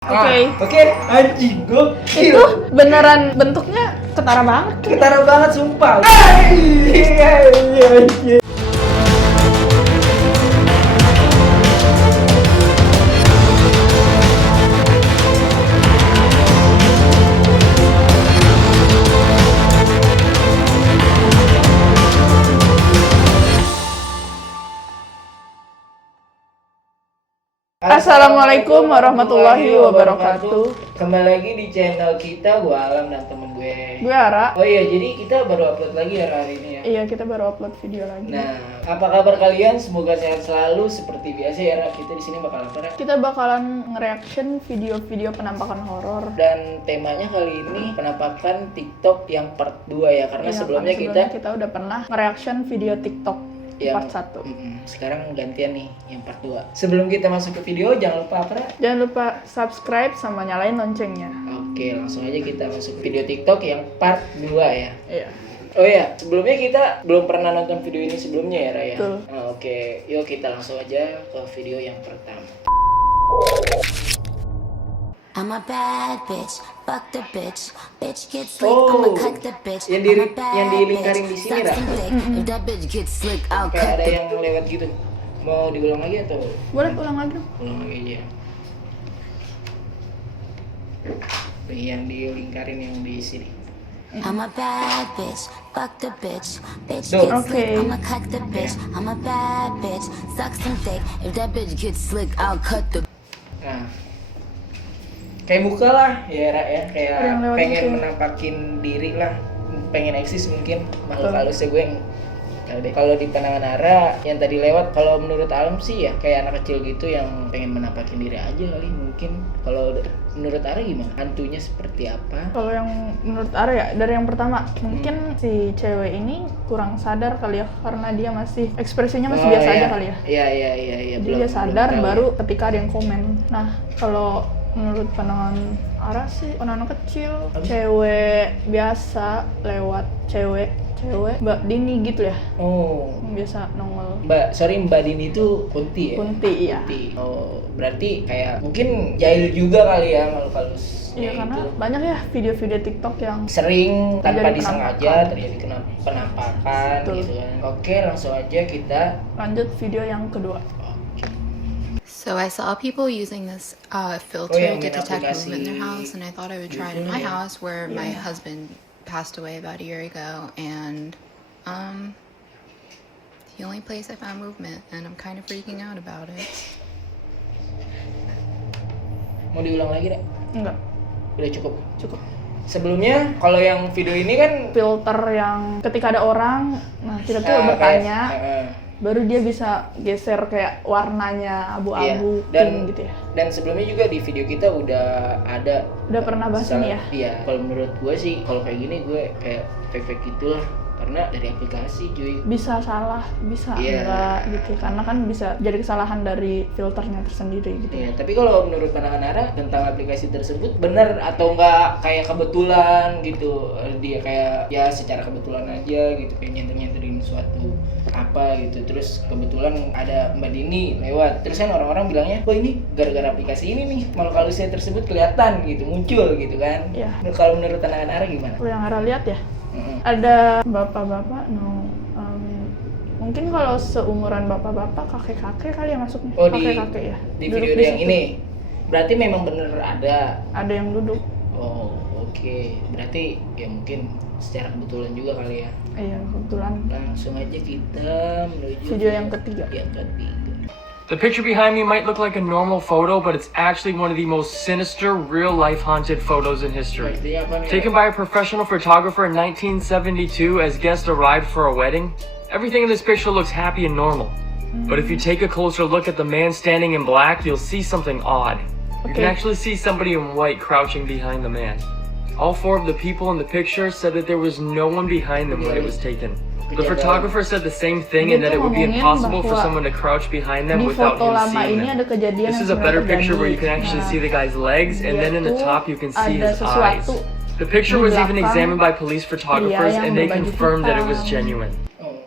Oke, anjing gokil. Itu beneran bentuknya ketara banget. Ketara banget sumpah. Assalamualaikum warahmatullahi wabarakatuh. Kembali lagi di channel kita, gue Alam dan temen gue. Gue Ara. Oh iya, jadi kita baru upload lagi ya hari ini ya. Iya, kita baru upload video lagi. Nah, apa kabar kalian? Semoga sehat selalu. Seperti biasa ya, Ra. Kita di sini bakal apa, Ra? Kita bakalan nge-reaction video-video penampakan horor. Dan temanya kali ini penampakan TikTok yang part 2 ya, karena Iya, sebelumnya kita udah pernah nge-reaction video TikTok yang part 1. Sekarang gantian nih yang part 2. Sebelum kita masuk ke video, jangan lupa apa, Ra? Jangan lupa subscribe sama nyalain loncengnya. Oke, langsung aja kita masuk video TikTok yang part 2 ya. Iya. Oh iya, sebelumnya kita belum pernah nonton video ini sebelumnya ya, Raya? Betul. Nah, oke, yuk kita langsung aja ke video yang pertama. I'm a bad bitch, fuck the bitch, bitch get slick, I'ma cut the bitch. yang dilingkarin di sini, Ra. If that bitch get slick, I'll Kayak cut ada the yang lewat gitu. Mau diulang lagi atau? Boleh ulang lagi dong. Ulang lagi aja. Yang dilingkarin yang di sini. I'm a bad bitch, fuck the bitch, bitch Duh. get Okay. slick, I'ma cut the bitch. I'm a bad bitch, suck some dick. If that bitch get slick, I'll cut the. Nah, kayak muka lah ya, Ra, ya. Kayak Ada yang lewat pengen gitu. menampakin diri lah, pengen eksis mungkin makhluk Betul. halusnya gue yang tahu deh. Kalau di pandangan Ara yang tadi lewat, kalau menurut Alam sih ya kayak anak kecil gitu yang pengen menampakin diri aja kali mungkin. Kalau menurut Ara gimana? Hantunya seperti apa? Kalau yang menurut Ara ya, dari yang pertama, mungkin si cewek ini kurang sadar kali ya, karena dia masih ekspresinya masih biasa aja kali ya. Iya. Jadi belum- dia sadar belum tahu baru ya. ketika ada yang komen. Nah, kalau menurut pandangan Ara sih, anak kecil, cewek biasa lewat cewek Mbak Dini gitu ya, Oh, biasa nongol. Mbak Dini itu Kunti ya? Kunti, iya. Kunti. Oh, berarti kayak mungkin jahil juga kali ya makhluk halus. Iya, karena banyak ya video-video TikTok yang Sering tanpa terjadi disengaja penampakan. terjadi penampakan Betul. gitu kan. Oke, langsung aja kita. Lanjut video yang kedua. So I saw people using this filter Oh, yang to detect aplikasi movement in their house, and I thought I would try it in my Yeah. house where my husband passed away about a year ago, and the only place I found movement, and I'm kind of freaking out about it. Mau diulang lagi, Rek? Enggak, Udah cukup. cukup. Sebelumnya kalau yang video ini kan Filter yang ketika ada orang, nah kita tuh kayak- bertanya, heeh. baru dia bisa geser kayak warnanya abu-abu, Iya, dan pink gitu ya. dan sebelumnya juga di video kita udah ada Udah pernah bahas ini ya? Iya, kalau menurut gue sih kalau kayak gini gue kayak fake gitulah karena dari aplikasi cuy. Bisa salah, bisa Iya. enggak gitu, karena kan bisa jadi kesalahan dari filternya tersendiri gitu. Iya, tapi kalau menurut pandangan Ara tentang aplikasi tersebut benar atau enggak kayak kebetulan gitu, dia kayak ya secara kebetulan aja gitu, kayak nyenterin suatu apa gitu, terus kebetulan ada Mbak Dini lewat, terus kan orang-orang bilangnya, oh ini gara-gara aplikasi ini nih makhluk halusnya tersebut kelihatan gitu, muncul gitu kan. Iya. Nah, kalau menurut pandangan Ara gimana? Kalau yang Ara lihat ya, Mm-mm. ada bapak-bapak, mungkin kalau seumuran bapak-bapak, kakek-kakek kali ya masuknya. Oh, di Kakek-kakek ya. di Duduk video di yang situ. ini berarti memang bener ada. Ada yang duduk. Oh, oke. Berarti ya mungkin secara kebetulan juga kali ya. Iya, kebetulan. Langsung aja kita menuju Video yang ketiga. Yang ketiga. The picture behind me might look like a normal photo, but it's actually one of the most sinister, real-life haunted photos in history. Artinya apa nih? Taken by a professional photographer in 1972 as guests arrived for a wedding, everything in this picture looks happy and normal. But if you take a closer look at the man standing in black, you'll see something odd. You can Okay. actually see somebody in white crouching behind the man. All four of the people in the picture said that there was no one behind them when it was taken. The photographer said the same thing and that it would be impossible for someone to crouch behind them Di without foto him lama seeing ini them. ada kejadian This yang is a better sebenarnya picture where you can terjadi. actually Nah, see the guy's legs, and dia then in the tuh top you can see ada his eyes. sesuatu The picture di was even belakang examined by police photographers, yang and they berbaju confirmed that it was hitam. genuine. Oh.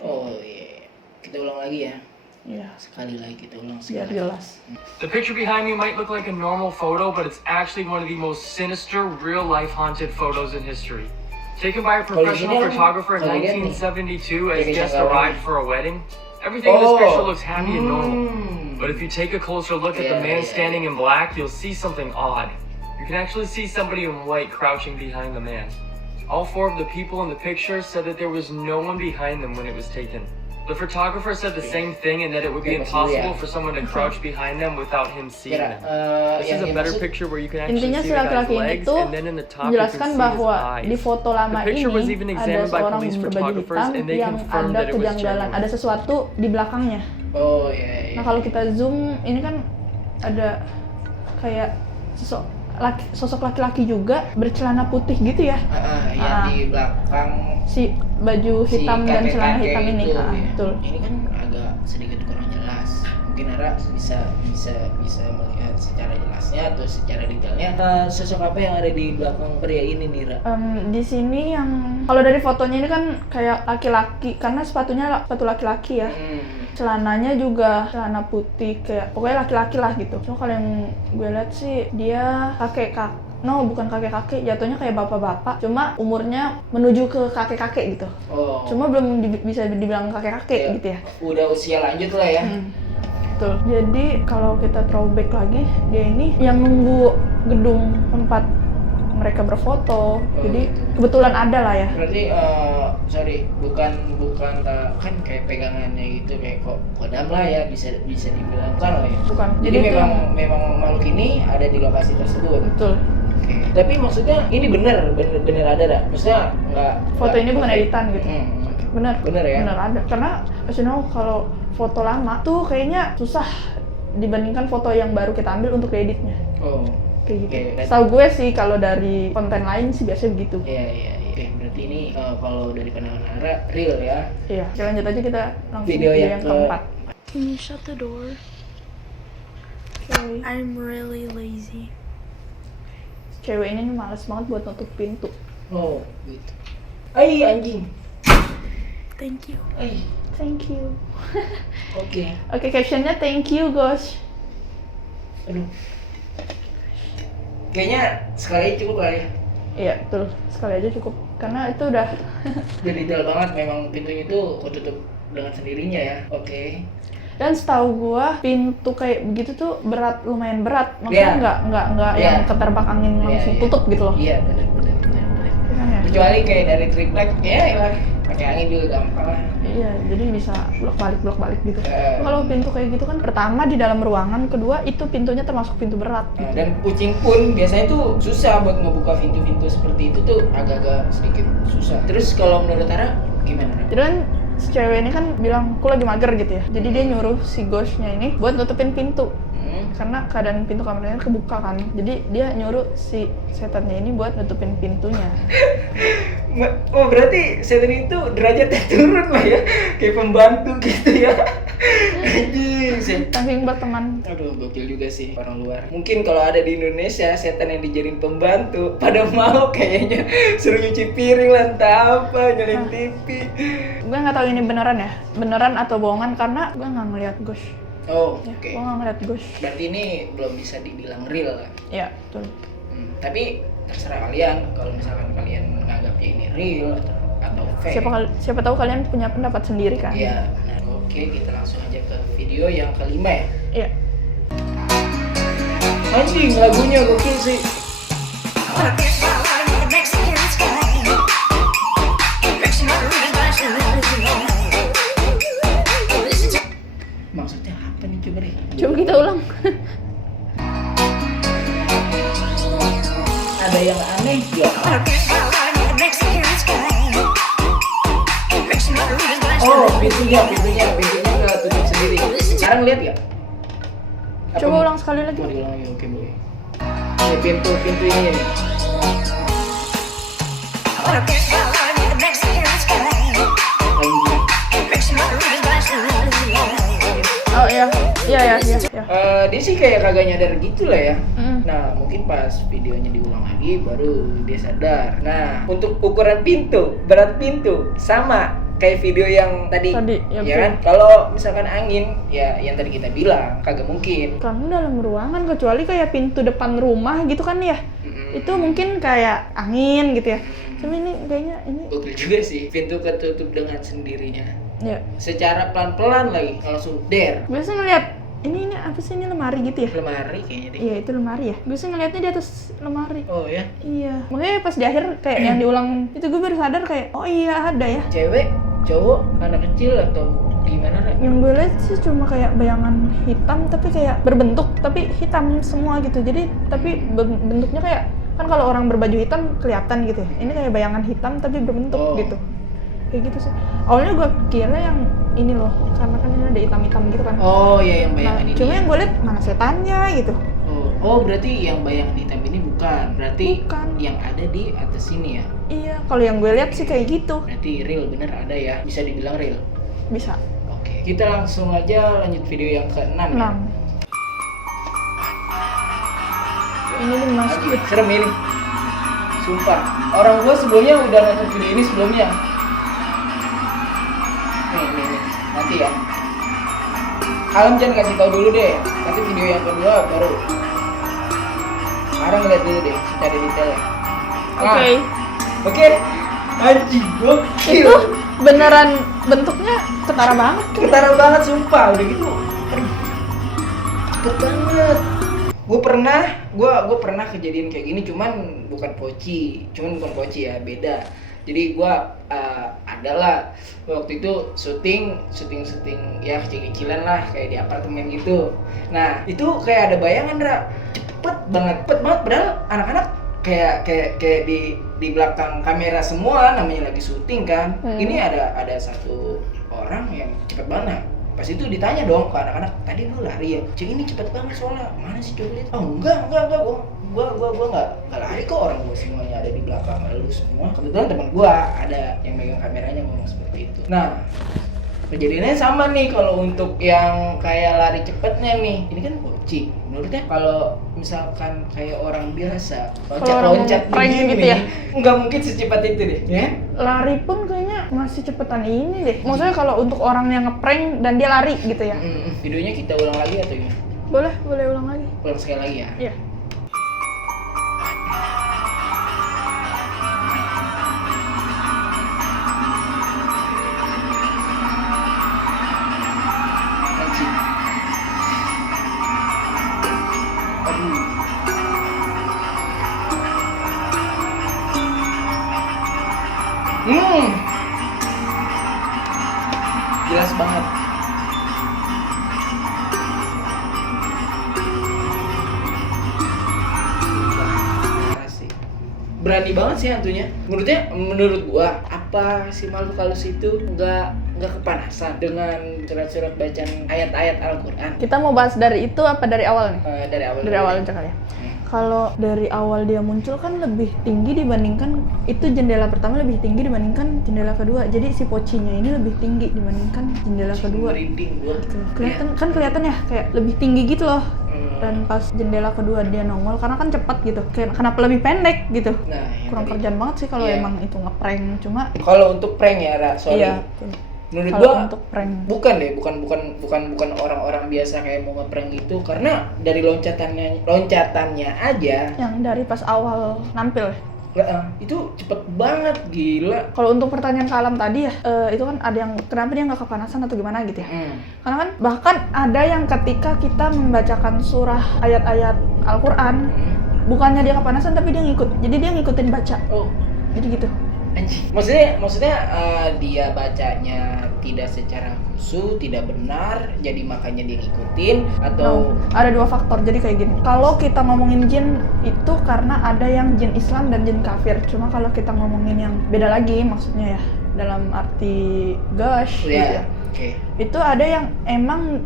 Oh iya. Kita ulang lagi ya. Iya, Sekali lagi kita ulang biar sekali. jelas. The picture behind me might look like a normal photo, but it's actually one of the most sinister, real-life haunted photos in history. Taken by a professional Kalau photographer in kalau lihat nih, 1972 as kayak guest jangkauan. arrived for a wedding, everything in this picture looks happy and normal. Hmm. But if you take a closer look at the man standing in black, you'll see something odd. You can actually see somebody in white crouching behind the man. All 4 of the people in the picture said that there was no one behind them when it was taken. The photographer said the same thing and that it would be impossible for someone to crouch behind them without him seeing them. This is a better picture where you can actually Intinya see si the guy's laki-laki ini legs tuh and then in the top you can menjelaskan see his bahwa di eyes. foto lama The picture was ini even ada examined by seorang police berbaju photographers hitam and they yang confirmed ada that it was kejanggalan. genuine. Ada sesuatu di belakangnya. Oh iya. Nah kalau kita zoom, ini kan ada kayak sosok laki-laki juga bercelana putih gitu ya. Yang di belakang Si baju si hitam dan celana kakek-kakek hitam ini. itu, ya. Betul. Ini kan agak sedikit kurang jelas. Mungkin Ara bisa melihat secara jelasnya atau secara detailnya sosok apa yang ada di belakang pria ini nih, Ra? Di sini yang kalau dari fotonya ini kan kayak laki-laki karena sepatunya sepatu laki-laki ya. Celananya juga celana putih kayak pokoknya laki-laki lah gitu. Cuma kalau yang gue lihat sih dia bukan kakek-kakek, jatuhnya kayak bapak-bapak. Cuma umurnya menuju ke kakek-kakek gitu. Oh. Cuma belum bisa dibilang kakek-kakek Ya, gitu ya. Udah usia lanjut lah ya. Betul. Jadi kalau kita throwback lagi, dia ini yang nunggu gedung tempat mereka berfoto. Jadi kebetulan ada lah ya. Berarti bukan kan kayak pegangannya gitu kayak kok kodam lah ya bisa dibilang bukan lah ya. Bukan. Jadi itu memang makhluk ini ada di lokasi tersebut. betul. Oke. Tapi maksudnya ini bener ada dah. Maksudnya nggak Foto ini bukan editan gitu. Bener ya. Bener ada. Karena as you know, kalau foto lama tuh kayaknya susah dibandingkan foto yang baru kita ambil untuk editnya. Oh. Kayak gitu. Oke. Tahu gue sih kalau dari konten lain sih biasanya begitu. Iya. Oke, berarti ini kalau dari pandangan Ara real ya. Iya, kita lanjut aja kita langsung Video yang keempat. Can you shut the door? Okay. I'm really lazy. Cewek ini nih males banget buat nutup pintu. Oh, gitu. Anjing. Thank you. Thank you. Oke. Oke, captionnya thank you, gosh. Aduh. Kayaknya sekali cukup lah ya. Iya, betul. Sekali aja cukup. Karena itu udah Jadi detail banget memang pintunya itu ketutup dengan sendirinya ya. Oke. dan setahu gua pintu kayak begitu tuh lumayan berat. Maksudnya Iya. nggak Iya. yang keterbak angin langsung Iya. tutup gitu loh. Iya, benar. Iya kan ya? Kecuali kayak dari triplek ya pakai angin juga gampang lah. Iya, jadi bisa bolak balik gitu. Eh. Kalau pintu kayak gitu kan pertama di dalam ruangan, kedua itu pintunya termasuk pintu berat. Nah, dan kucing pun biasanya tuh susah buat ngebuka pintu-pintu seperti itu tuh agak-agak sedikit susah. Terus kalau menurut Ara gimana? Ra? Jadi kan si cewek ini kan bilang aku lagi mager gitu ya. Jadi dia nyuruh si ghostnya ini buat nutupin pintu. Karena keadaan pintu kamarnya kebuka kan. Jadi dia nyuruh si setannya ini buat nutupin pintunya. Oh, berarti setan itu derajatnya turun lah ya. Kayak pembantu gitu ya. Anjing. Saking berteman. Aduh, gokil juga sih orang luar. Mungkin kalau ada di Indonesia setan yang dijadiin pembantu pada mau kayaknya suruh nyuci piring lah entah apa, nyalain TV. Gue nggak tahu ini beneran ya, beneran atau bohongan karena gue nggak ngeliat ghost. Oh, Ya, oke. gue nggak ngeliat ghost. Berarti ini belum bisa dibilang real lah. Ya, betul. Tapi terserah kalian kalau misalkan kalian menganggapnya ini real atau fake. Siapa tahu kalian punya pendapat sendiri kan? Iya, benar. Oke, kita langsung aja ke video yang kelima ya. Iya. Anjing, lagunya gokil sih. Maksudnya apa nih coba deh? Coba kita ulang. Ada yang aneh ya. Oh, pintunya ketutup sendiri. Sekarang lihat ya? Coba ulang sekali lagi. Mau diulang lagi, oke boleh. Ini pintu ini nih. Oh iya. Dia sih kayak kagak nyadar gitu lah ya. Mm. Nah, mungkin pas videonya diulang lagi baru dia sadar. Nah, untuk ukuran pintu, berat pintu sama kayak video yang tadi, ya ya kan? betul. Kalau misalkan angin, ya yang tadi kita bilang kagak mungkin. Kamu dalam ruangan kecuali kayak pintu depan rumah gitu kan ya. Itu mungkin kayak angin gitu ya. Cuma ini kayaknya ini Gokil juga sih, pintu ketutup dengan sendirinya. ya. Secara pelan-pelan lagi, langsung der. Biasa ngeliat ini apa sih, ini lemari gitu ya? Lemari kayaknya deh. Iya itu lemari ya. Biasa ngeliatnya di atas lemari. Oh ya, Iya. Makanya pas di akhir kayak yang diulang itu gue baru sadar kayak oh iya ada ya. cewek, cowok, anak kecil atau gimana? Ra? Yang gue lihat sih cuma kayak bayangan hitam tapi kayak berbentuk tapi hitam semua gitu. Jadi tapi bentuknya kayak kan kalau orang berbaju hitam kelihatan gitu ya. Ini kayak bayangan hitam tapi berbentuk Oh. gitu. Kayak gitu sih. Awalnya gue kira yang ini loh, karena kan ini ada hitam-hitam gitu kan. Oh iya, yang Nah, bayangan ini. cuma yang gue lihat mana setannya gitu. Oh, berarti yang bayangan hitam ini bukan. Berarti Bukan. yang ada di atas sini ya. Iya, kalau yang gue lihat sih kayak gitu. Berarti real, bener ada ya. Bisa dibilang real. Bisa. Oke, kita langsung aja lanjut video yang ke-6 ya. 6. Ini di masjid. Anjir, serem ini. Sumpah, orang gua sebelumnya udah nonton video ini sebelumnya. Nih, nanti ya. Alam jangan kasih tahu dulu deh. Nanti video yang kedua baru. Sekarang ngeliat dulu deh, secara detailnya. Oke. Oke. Anjing, gokil. Itu beneran bentuknya ketara banget. Ketara banget sumpah, udah gitu. Aduh. Cepet banget. Gue pernah kejadian kayak gini, cuman bukan poci ya, beda. Jadi gue adalah waktu itu syuting ya kecil-kecilan lah kayak di apartemen gitu. Nah itu kayak ada bayangan cepet banget padahal anak-anak kayak di belakang kamera semua, namanya lagi syuting kan. Ini ada satu orang yang cepet banget. Pas itu ditanya dong ke anak-anak, tadi lu lari ya? Cik ini cepet banget soalnya, mana sih coba lihat? Oh enggak, gua nggak lari kok, orang gua semuanya ada di belakang lu semua. Kebetulan teman gua ada yang megang kameranya ngomong seperti itu. Nah, kejadiannya sama nih kalau untuk yang kayak lari cepetnya nih. Ini kan poci. Menurutnya kalau misalkan kayak orang biasa loncat-loncat prank begini, gitu ya? nggak mungkin secepat itu deh, ya? Lari pun kayaknya masih cepetan ini deh. Maksudnya kalau untuk orang yang ngeprank dan dia lari gitu ya. Videonya kita ulang lagi atau gimana? Boleh ulang lagi. Ulang sekali lagi ya? Iya. Anjing. Aduh. Jelas banget. Berani banget sih hantunya. Menurut gua apa si makhluk halus itu nggak kepanasan dengan surat-surat bacaan ayat-ayat Al-Quran. Kita mau bahas dari itu apa dari awal nih? Dari awal. Dari awal aja kali ya. Kalau dari awal dia muncul kan lebih tinggi dibandingkan itu, jendela pertama lebih tinggi dibandingkan jendela kedua. Jadi si pocinya ini lebih tinggi dibandingkan jendela kedua. Merinding gua. Kelihatan ya kayak lebih tinggi gitu loh. Dan pas jendela kedua dia nongol karena kan cepat gitu. Kayak kenapa lebih pendek gitu. Nah, yang Kurang tadi. kerjaan banget sih kalau Iya. emang itu ngeprank, cuma Kalau untuk prank ya, Ra, sorry. iya. Menurut Kalau gua untuk prank bukan orang-orang biasa kayak mau ngeprank gitu, karena dari loncatannya aja yang dari pas awal nampil. itu cepet banget, gila. Kalau untuk pertanyaan ke Alam tadi ya, itu kan ada yang kenapa dia nggak kepanasan atau gimana gitu ya? Karena kan bahkan ada yang ketika kita membacakan surah ayat-ayat Al-Quran, bukannya dia kepanasan tapi dia ngikut. Jadi dia ngikutin baca. Oh, Jadi gitu. anjing. Maksudnya dia bacanya tidak secara khusyuk, tidak benar, jadi makanya dia ngikutin atau Ada dua faktor, jadi kayak gini. Kalau kita ngomongin jin itu karena ada yang jin Islam dan jin kafir. Cuma kalau kita ngomongin yang beda lagi maksudnya ya, dalam arti gosh gitu ya. Oke. Itu ada yang emang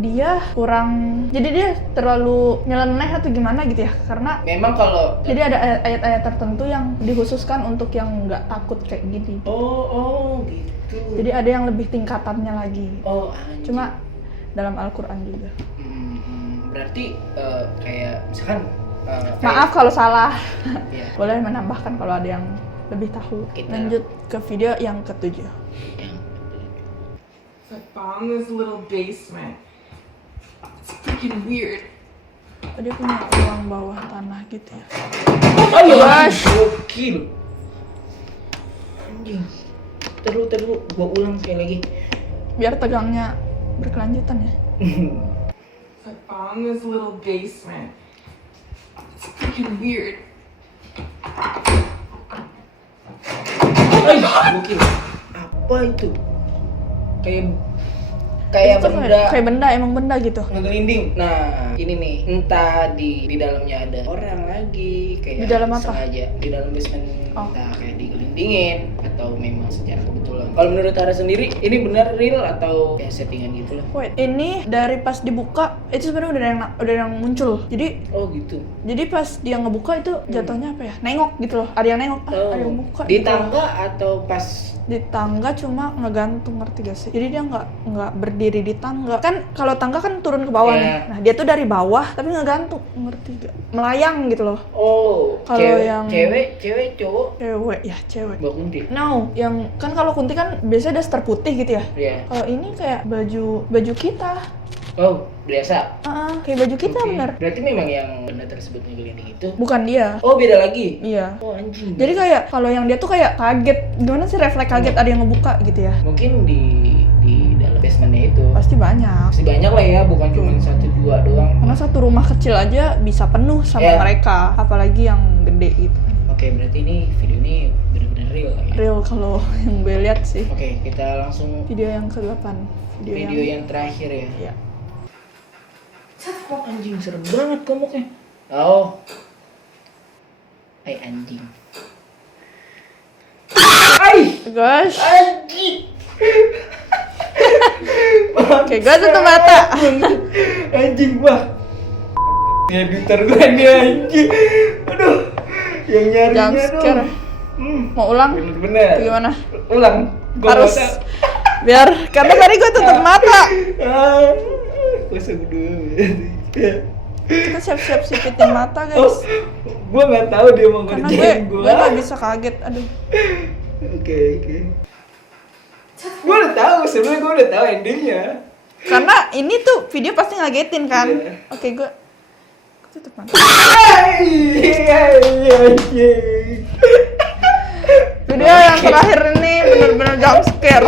dia kurang, jadi dia terlalu nyeleneh atau gimana gitu ya, karena Memang kalau jadi ada ayat-ayat tertentu yang dikhususkan untuk yang nggak takut kayak gini. oh gitu. Jadi ada yang lebih tingkatannya lagi. Oh, anjing. Cuma dalam Al-Quran juga. Berarti kayak misalkan Maaf kalau salah. ya. Boleh menambahkan kalau ada yang lebih tahu. Kita- Lanjut ke video yang ketujuh. I found this little basement. It's freaking weird. Oh, dia punya ruang bawah tanah gitu ya. Oh iya, Gosh. gokil. Anjing. Terus gua ulang sekali lagi. Biar tegangnya berkelanjutan ya. I found this little basement. It's freaking weird. Ay, gokil. Apa itu? Kayak Itu benda kayak benda, emang benda gitu. ngegelinding. Nah, ini nih, entah di dalamnya ada orang lagi, kayak Di dalam apa? sengaja di dalam basement, Oh. entah kayak digelindingin atau memang secara kebetulan. Kalau menurut Tara sendiri, ini benar real atau ya settingan gitu lah? Wait, ini dari pas dibuka itu sebenarnya udah yang muncul. Jadi Oh gitu. pas dia ngebuka itu jatuhnya apa ya? Nengok gitu loh. Ada yang nengok, Oh. ada yang buka. Di gitu. tangga atau pas? Di tangga cuma ngegantung, ngerti gak sih? Jadi dia nggak berdiri di tangga. Kan kalau tangga kan turun ke bawah Yeah. nih. Nah, dia tuh dari bawah tapi ngegantung, ngerti gak? Melayang gitu loh. Oh, Kalau cewek, yang- cewek, cowok, Cewek ya, cewek. Mbak Kunti. No, yang kan kalau Kunti kan biasanya daster putih gitu ya. Iya. Kalau ini kayak baju kita. Oh, biasa. Kayak baju kita Oke. bener. Berarti memang yang benda tersebut ngegelinding itu. Bukan dia. Oh, beda lagi. Iya. Oh, anjing. Jadi kayak kalau yang dia tuh kayak kaget. Gimana sih refleks kaget ada yang ngebuka gitu ya? mungkin di dalam basementnya itu Pasti banyak. pasti banyak lah ya, bukan cuma 1-2 doang. Karena satu rumah kecil aja bisa penuh sama Iya. mereka, apalagi yang gede gitu. Oke, berarti ini video ini benar-benar real lah ya. Real kalau yang gue lihat sih. Oke, kita langsung Video yang ke-8. video yang terakhir ya. Iya. Kok anjing serem banget komuknya. Oh. Anjing. Gosh. Anjing. Oke, gue tutup mata. Anjing bah. Editor gue nih anjing. Aduh. Yang nyarinya Jump scare. Mau ulang? Bener-bener. Gimana? Ulang. Gua Harus nggak tahu. biar karena tadi gue tutup mata. Masa dulu. Kita siap-siap sipitin mata, Oh, guys. gua nggak tahu dia mau Karena ngerjain gue gua. nggak bisa kaget. Aduh. Oke. Gua udah tahu, sebenarnya gua udah tahu endingnya. Karena ini tuh video pasti ngagetin kan. Iya. Oke, gue tutup mata. Video yang terakhir ini bener-bener jump scare.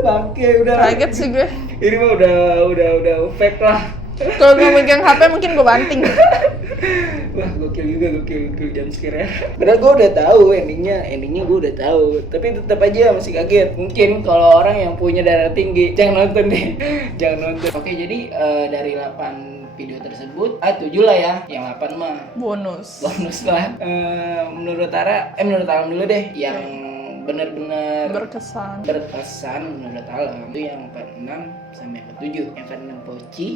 Bangke udah. Kaget sih gue. Ini mah udah fake lah. Kalau gue megang HP mungkin gue banting. Wah, gokil jump scare ya. Padahal gue udah tahu endingnya gue udah tahu, tapi tetap aja masih kaget. Mungkin kalau orang yang punya darah tinggi jangan nonton deh. Jangan nonton. Oke, jadi dari 8 video tersebut, 7 lah ya. Yang 8 mah Bonus. bonus lah. Menurut Alam dulu deh yang benar-benar Berkesan. menurut Alam itu yang 46 sama yang ke-7. Yang ke-6 Poci,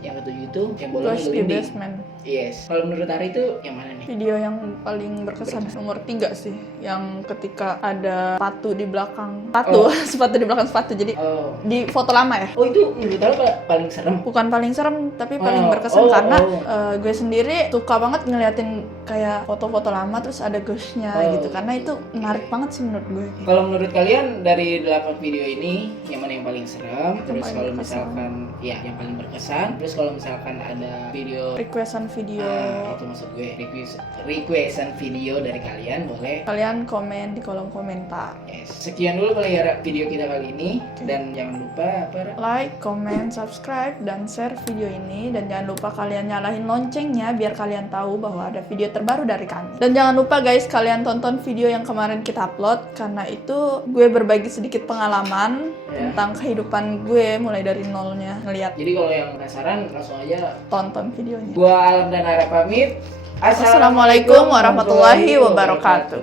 yang ke-7 itu yang bolanya Ghost di gelinding. basement. Yes. Kalau menurut Ari itu yang mana nih? Video yang paling berkesan nomor 3 sih, yang ketika ada sepatu di belakang sepatu, Oh. sepatu di belakang sepatu. Jadi Oh. di foto lama ya. Oh, itu menurut Ari paling serem. Bukan paling serem, tapi paling Oh, berkesan oh, karena oh. gue sendiri suka banget ngeliatin kayak foto-foto lama terus ada ghostnya Oh. gitu. Karena itu menarik banget sih menurut gue. Kalau menurut kalian dari 8 video ini yang mana yang paling serem? Terus paling kalau berkesan. misalkan ya yang paling berkesan. Terus kalau misalkan ada video Requestan video, itu maksud gue requestan video dari kalian boleh. kalian komen di kolom komentar. Yes. Sekian dulu kali ya video kita kali ini dan jangan lupa apa Ra? Like, comment, subscribe, dan share video ini. Dan jangan lupa kalian nyalain loncengnya biar kalian tahu bahwa ada video terbaru dari kami. Dan jangan lupa guys, kalian tonton video yang kemarin kita upload. Karena itu gue berbagi sedikit pengalaman Ya. tentang kehidupan gue mulai dari nolnya. Ngeliat, Jadi kalau yang penasaran langsung aja. tonton videonya. Gua Alam dan Ara pamit. Assalamualaikum warahmatullahi wabarakatuh.